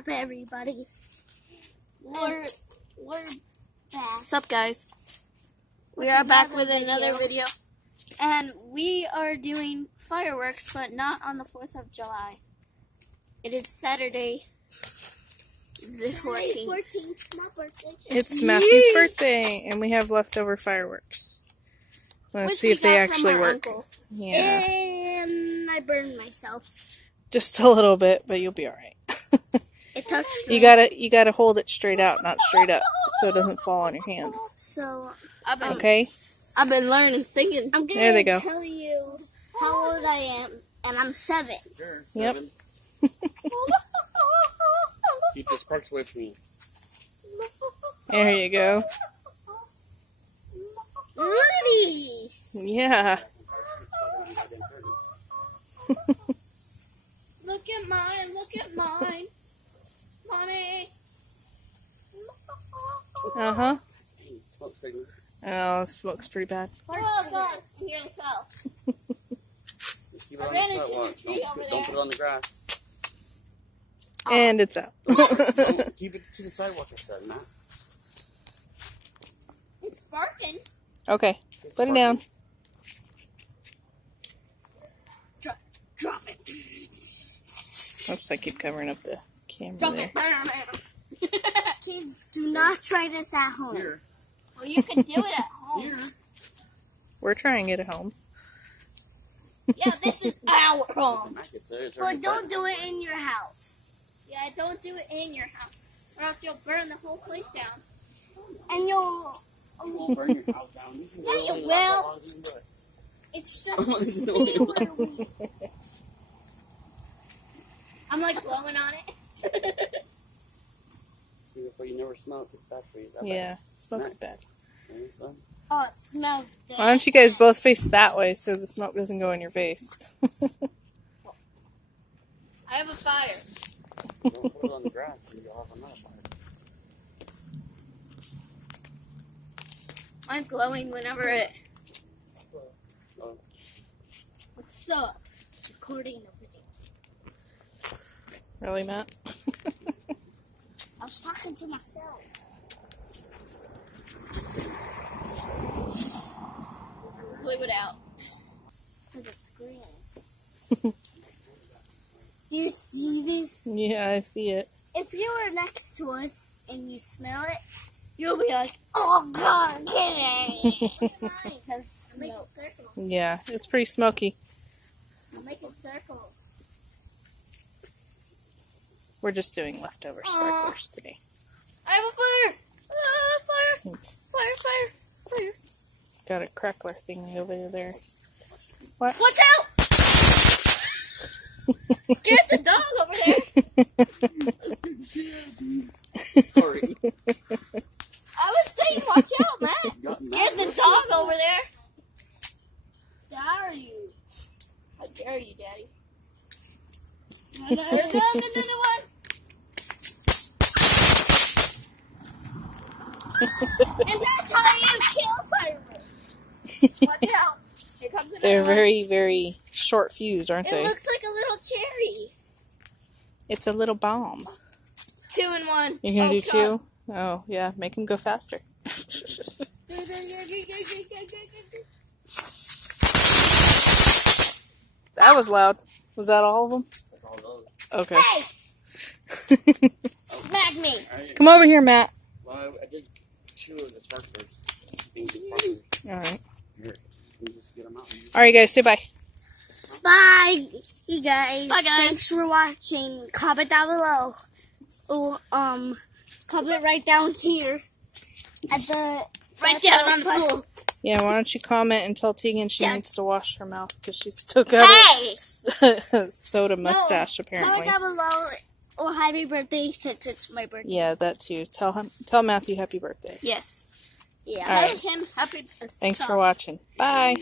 up, everybody? We're back. What's up, guys? We are back with another video. And we are doing fireworks, but not on the 4th of July. It is Saturday, the 14th. 14th, my birthday. It's Matthew's birthday, and we have leftover fireworks. Let's see if they actually work. Uncle. Yeah, And I burned myself. just a little bit, but you'll be all right. It touched me. You gotta hold it straight out, not straight up, so it doesn't fall on your hands. So, Okay. I've been learning singing. I'm There they going go. to tell you how old I am, and I'm 7. Sure. Yep. 7. Keep the sparks away from me. There you go. Goodies! Yeah. Look at mine, look at mine. Mommy. Uh-huh. Smoke signals. Oh, smoke's pretty bad. Oh, God. I'm here to fell. Just keep it I on ran the into sidewalk. the tree over Don't there. put it on the grass. And it's out. Don't keep it to the sidewalk, I said, Matt. It's sparking. Okay, put it down. Drop it. Oops, I keep covering up the camera Drop there. it. Kids, do not try this at home. Here. Well, you can do it at home. Here. We're trying it at home. Yeah, this is our home. Matt gets there, it's But already don't burnt. do it in your house. Yeah, don't do it in your house, or else you'll burn the whole place down. And you'll... You won't burn your house down. You can Yeah, go you as will. long as you can do it. It's I'm just... only doing it. I'm like blowing on it. But you never smoke. It's bad for you. Is that Yeah, smoke is bad. bad? Okay, so- Oh, it smells bad. Why don't you guys both face that way so the smoke doesn't go in your face? I have a fire. Don't put it on the grass and you'll have another fire. I'm glowing whenever it. Oh, What's up? Recording a video. Really, Matt? I was talking to myself. Blew it out. Because it's green. Do you see this? Yeah, I see it. If you were next to us and you smell it, you'll be like, oh God, get it! Because I'm making smoke. circles. Yeah, it's pretty smoky. I'm making circles. We're just doing leftover sparklers today. I have a fire! Fire! Fire! Fire! Fire! Got a crackler thingy over there. What? Watch out! Scared the dog over there. sorry. I was saying, watch out, Matt. Scared the dog over there. Dare you? How dare you, Daddy? Another one. And that's how you kill fireworks. Watch out. Here comes another They're one. very, very short fused, aren't It they? looks like a little cherry. It's a little bomb. 2 in 1. You're gonna Oh, do 2? Oh, yeah, make them go faster. That was loud. Was that all of them? That's all those. Okay. Hey! Smack me. Alright. Come over here, Matt. Well, I did 2 of the sparklers. Things of sparklers. Alright. Here. You just get them out. Alright, guys, say bye. Bye, you guys. Bye, guys. Thanks for watching. Comment down below. Oh, comment right down here at the Right down on the floor. Yeah, why don't you comment and tell Tegan she Dad. needs to wash her mouth because she's still got Hey! a soda mustache, Comment apparently. down below. Oh, happy birthday since it's my birthday. Yeah, that too. Tell Matthew happy birthday. Yes. Yeah. All right. Tell him happy birthday. Thanks for watching. Bye.